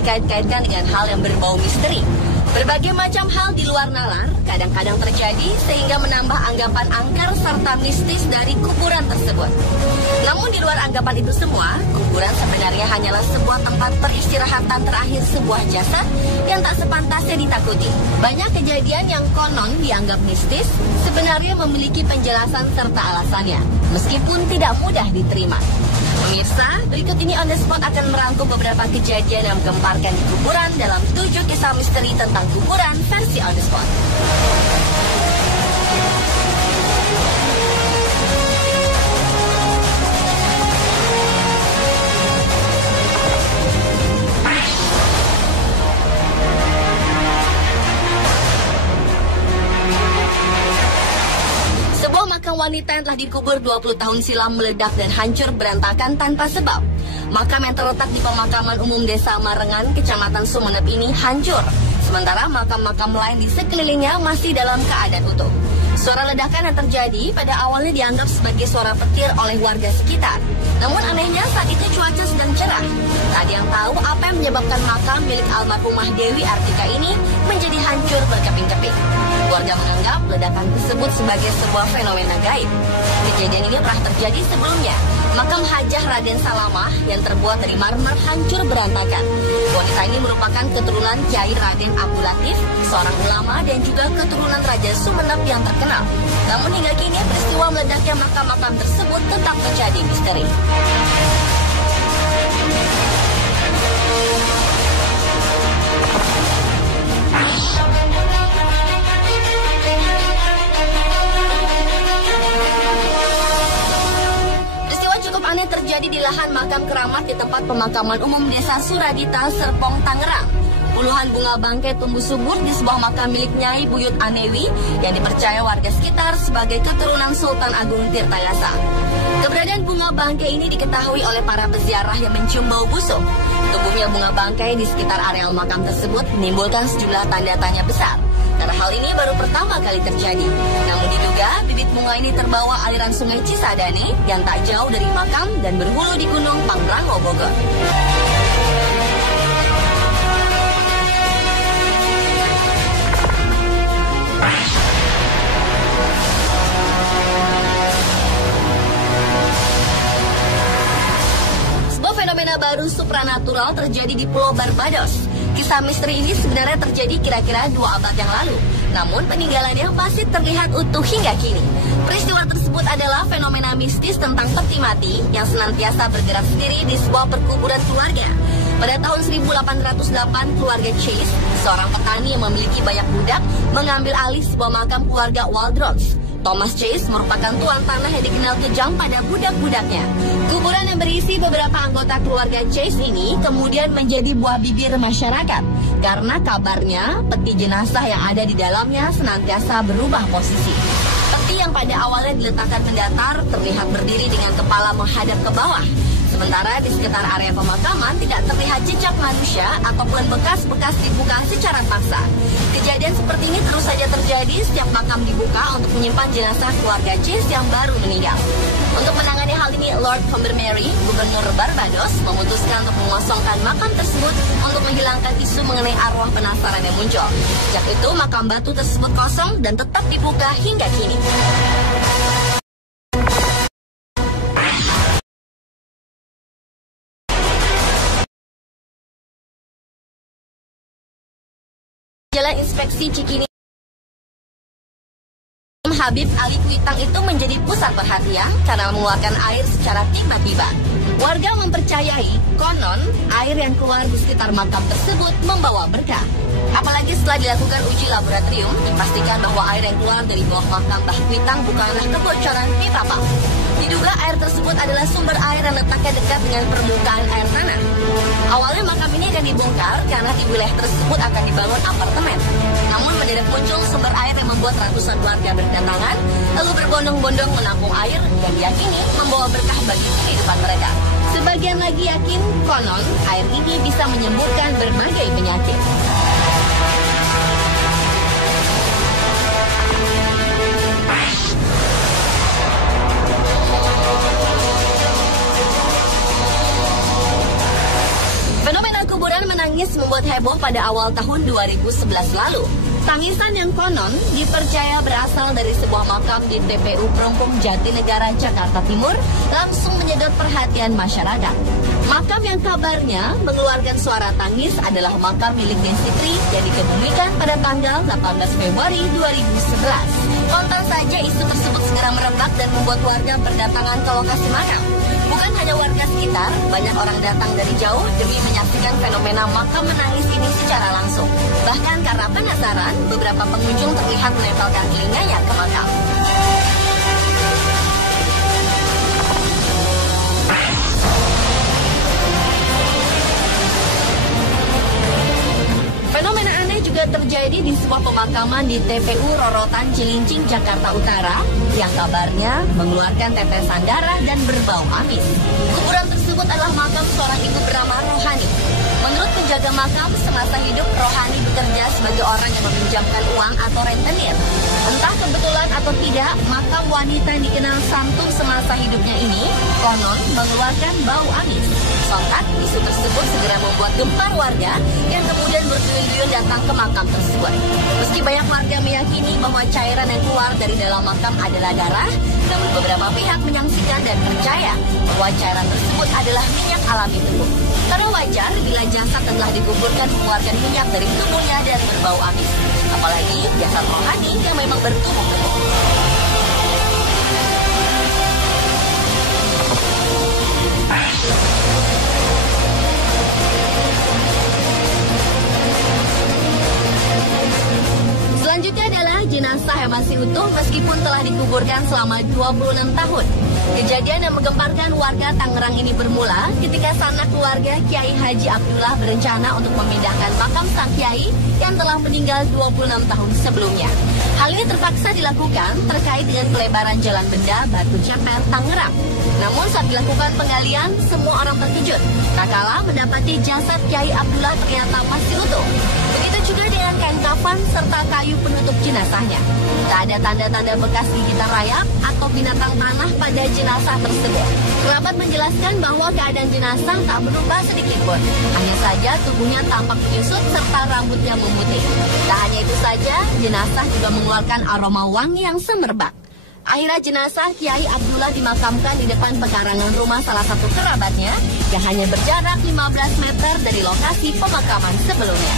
dikait-kaitkan dengan hal yang berbau misteri. Berbagai macam hal di luar nalar kadang-kadang terjadi sehingga menambah anggapan angker serta mistis dari kuburan tersebut. Namun di luar anggapan itu semua, kuburan sebenarnya hanyalah sebuah tempat peristirahatan terakhir sebuah jasad yang tak sepantasnya ditakuti. Banyak kejadian yang konon dianggap mistis sebenarnya memiliki penjelasan serta alasannya, meskipun tidak mudah diterima. Pemirsa, berikut ini On The Spot akan merangkum beberapa kejadian yang menggemparkan di kuburan dalam 7 kisah misteri tentang kuburan versi On The Spot. Makam wanita yang telah dikubur 20 tahun silam meledak dan hancur berantakan tanpa sebab. Makam yang terletak di pemakaman umum Desa Marengan, Kecamatan Sumeneb ini hancur, sementara makam-makam lain di sekelilingnya masih dalam keadaan utuh. Suara ledakan yang terjadi pada awalnya dianggap sebagai suara petir oleh warga sekitar. Namun anehnya saat itu cuaca sedang cerah. Tak ada yang tahu apa yang menyebabkan makam milik almarhumah Dewi Artika ini menjadi hancur berkeping-keping. Warga menganggap ledakan tersebut sebagai sebuah fenomena gaib. Kejadian ini pernah terjadi sebelumnya. Makam Hajah Raden Salamah yang terbuat dari marmer hancur berantakan. Wanita ini merupakan keturunan Kiai Raden Abdul Latif, seorang ulama dan juga keturunan Raja Sumeneb yang terkenal. Namun hingga kini peristiwa meledaknya makam-makam tersebut tetap menjadi misteri. Terjadi di lahan makam keramat di tempat pemakaman umum Desa Suradita, Serpong, Tangerang. Puluhan bunga bangkai tumbuh subur di sebuah makam milik Nyai Buyut Anewi yang dipercaya warga sekitar sebagai keturunan Sultan Agung Tirtayasa. Keberadaan bunga bangkai ini diketahui oleh para peziarah yang mencium bau busuk. Tumbuhnya bunga bangkai di sekitar areal makam tersebut menimbulkan sejumlah tanda tanya besar. Karena hal ini baru pertama kali terjadi. Namun diduga bibit bunga ini terbawa aliran sungai Cisadane yang tak jauh dari makam dan berhulu di Gunung Pangrango, Bogor. Sebuah fenomena baru supranatural terjadi di Pulau Barbados. Kisah misteri ini sebenarnya terjadi kira-kira 2 abad yang lalu. Namun peninggalannya masih terlihat utuh hingga kini. Peristiwa tersebut adalah fenomena mistis tentang peti mati yang senantiasa bergerak sendiri di sebuah perkuburan keluarga. Pada tahun 1808, keluarga Chase, seorang petani yang memiliki banyak budak, mengambil alih sebuah makam keluarga Waldrons. Thomas Chase merupakan tuan tanah yang dikenal kejam pada budak-budaknya. Kuburan yang berisi beberapa anggota keluarga Chase ini kemudian menjadi buah bibir masyarakat karena kabarnya peti jenazah yang ada di dalamnya senantiasa berubah posisi. Peti yang pada awalnya diletakkan mendatar terlihat berdiri dengan kepala menghadap ke bawah. Sementara di sekitar area pemakaman tidak terlihat jejak manusia ataupun bekas-bekas dibuka secara paksa. Kejadian seperti ini terus saja terjadi setiap makam dibuka untuk menyimpan jenazah keluarga Chase yang baru meninggal. Untuk menangani hal ini, Lord Combermere, Gubernur Barbados, memutuskan untuk mengosongkan makam tersebut untuk menghilangkan isu mengenai arwah penasaran yang muncul. Sejak itu, makam batu tersebut kosong dan tetap dibuka hingga kini. Jalan Inspeksi Cikini Habib Ali Kuitang itu menjadi pusat perhatian karena mengeluarkan air secara tiba-tiba. Warga mempercayai konon air yang keluar di sekitar makam tersebut membawa berkah. Apalagi setelah dilakukan uji laboratorium, dipastikan bahwa air yang keluar dari bawah makam Mbah Kuitang bukanlah kebocoran pipa pump. Diduga air tersebut adalah sumber air yang letaknya dekat dengan permukaan air tanah. Awalnya makam ini akan dibongkar karena di wilayah tersebut akan dibangun apartemen. Namun mendadak muncul sumber air yang membuat ratusan warga berdatangan, lalu berbondong-bondong menampung air yang diyakini membawa berkah bagi kehidupan mereka. Sebagian lagi yakin konon air ini bisa menyembuhkan berbagai penyakit. Fenomena kuburan menangis pada awal tahun 2011 lalu. Tangisan yang konon dipercaya berasal dari sebuah makam di TPU Perumpung Jatinegara, Jakarta Timur langsung menyedot perhatian masyarakat. Makam yang kabarnya mengeluarkan suara tangis adalah makam milik Destri yang dikebumikan pada tanggal 18 Februari 2011. Kontan saja isu tersebut segera merebak dan membuat warga berdatangan ke lokasi makam. Bukan hanya warga sekitar, banyak orang datang dari jauh demi menyaksikan fenomena makam menangis ini secara langsung. Bahkan karena penasaran, beberapa pengunjung terlihat menempelkan telinganya ke makam. Fenomena aneh juga terjadi di sebuah pemakaman di TPU Rorotan Cilincing, Jakarta Utara yang kabarnya mengeluarkan tetesan darah dan berbau amis. Kuburan tersebut adalah makam seorang ibu bernama Rohani. Menurut penjaga makam, semasa hidup Rohani bekerja sebagai orang yang meminjamkan uang atau rentenir. Entah kebetulan atau tidak, makam wanita yang dikenal santun semasa hidupnya ini konon mengeluarkan bau amis. Sontak, isu tersebut segera membuat gempar warga yang kemudian berduyun-duyun datang ke makam tersebut. Meski banyak warga meyakini bahwa cairan yang keluar dari dalam makam adalah darah, namun beberapa pihak menyaksikan dan percaya bahwa cairan tersebut adalah minyak alami tubuh. Karena wajar bila jasad telah dikuburkan mengeluarkan minyak dari tubuhnya dan berbau amis. Apalagi jasad rohani yang memang bertubuh-tubuh. Selanjutnya adalah jenazah yang masih utuh meskipun telah dikuburkan selama 26 tahun. Kejadian yang menggemparkan warga Tangerang ini bermula ketika sanak keluarga Kiai Haji Abdullah berencana untuk memindahkan makam sang Kiai yang telah meninggal 26 tahun sebelumnya. Hal ini terpaksa dilakukan terkait dengan pelebaran jalan benda Batu Ceper, Tangerang. Namun saat dilakukan penggalian, semua orang terkejut tak kala mendapati jasad Kiai Abdullah ternyata masih utuh. Begitu juga dengan kain kafan serta kayu penutup jenazahnya. Tak ada tanda-tanda bekas gigitan rayap atau binatang tanah pada jenazah tersebut. Kerabat menjelaskan bahwa keadaan jenazah tak berubah sedikit pun. Hanya saja tubuhnya tampak menyusut serta rambutnya memutih. Tak hanya itu saja, jenazah juga mengeluarkan aroma wangi yang semerbak. Akhirnya jenazah Kiai Abdullah dimakamkan di depan pekarangan rumah salah satu kerabatnya yang hanya berjarak 15 meter dari lokasi pemakaman sebelumnya.